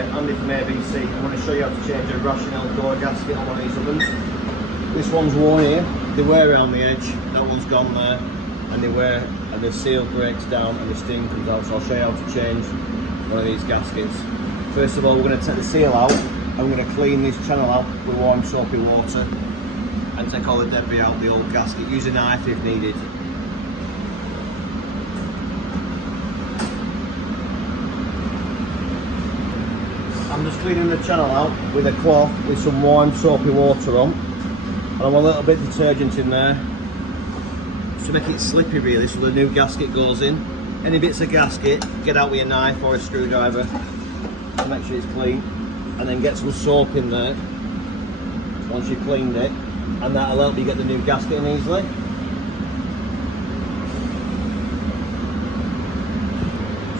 Andy from ABC. I'm going to show you how to change a rationale door gasket on one of these ovens. This one's worn here, they wear around the edge, that one's gone there, and they wear, and the seal breaks down and the steam comes out. So I'll show you how to change one of these gaskets. First of all, we're going to take the seal out, and we're going to clean this channel out with warm soapy water and take all the debris out of the old gasket. Use a knife if needed. I'm just cleaning the channel out with a cloth with some warm soapy water on, and I want a little bit of detergent in there to make it slippy really, so the new gasket goes in. Any bits of gasket, get out with a knife or a screwdriver to make sure it's clean, and then get some soap in there once you've cleaned it, and that'll help you get the new gasket in easily.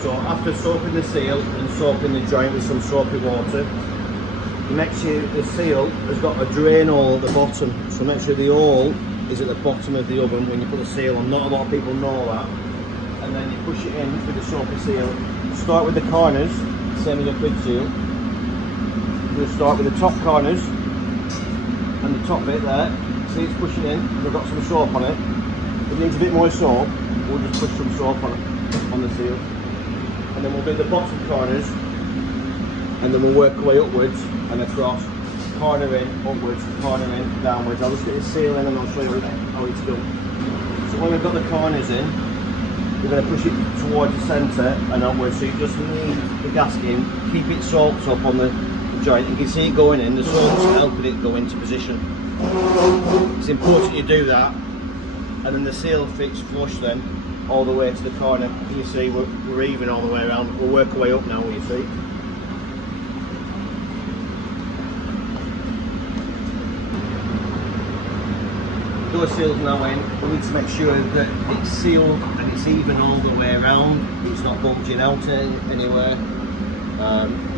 So after soaping the seal and soaping the joint with some soapy water, make sure the seal has got a drain hole at the bottom. So make sure the hole is at the bottom of the oven when you put the seal on. Not a lot of people know that. And then you push it in with the soapy seal. Start with the corners, same as a quid seal. You're going to start with the top corners and the top bit there. See, it's pushing in. We've got some soap on it. If it needs a bit more soap, we'll just push some soap on the seal. And then we'll do the bottom corners, and then we'll work our way upwards and across, corner in, upwards, corner in, downwards. I'll just get the seal in and I'll show you how it's done. So when we've got the corners in, we're going to push it towards the centre and upwards, so you just need the gasket in, keep it soaked up on the joint. You can see it going in, the soap's helping it go into position. It's important you do that, and then the seal fits flush then all the way to the corner. You see we're even all the way around. We'll work our way up now, you see. Door seal's now in. We need to make sure that it's sealed and it's even all the way around. It's not bulging out anywhere.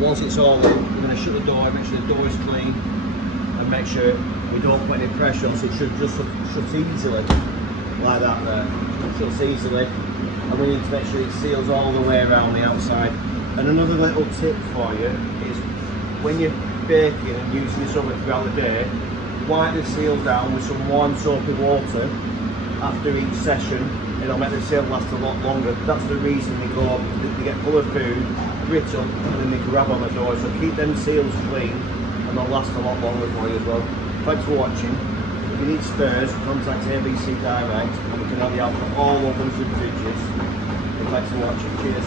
Once it's all in, we're going to shut the door, make sure the door is clean, and make sure we don't put any pressure on, so it should just shut easily, like that there. Shuts easily, and we need to make sure it seals all the way around the outside. And another little tip for you is when you're baking and using this oven throughout the day, wipe the seal down with some warm soapy water after each session. It'll make the seal last a lot longer. That's the reason they get full of food, brittle, and then they grab on the door. So keep them seals clean and they'll last a lot longer for you as well. Thanks for watching. If you need spares, contact ABC Direct and we can help you out for all ovens and fridges. Thanks for watching. Cheers.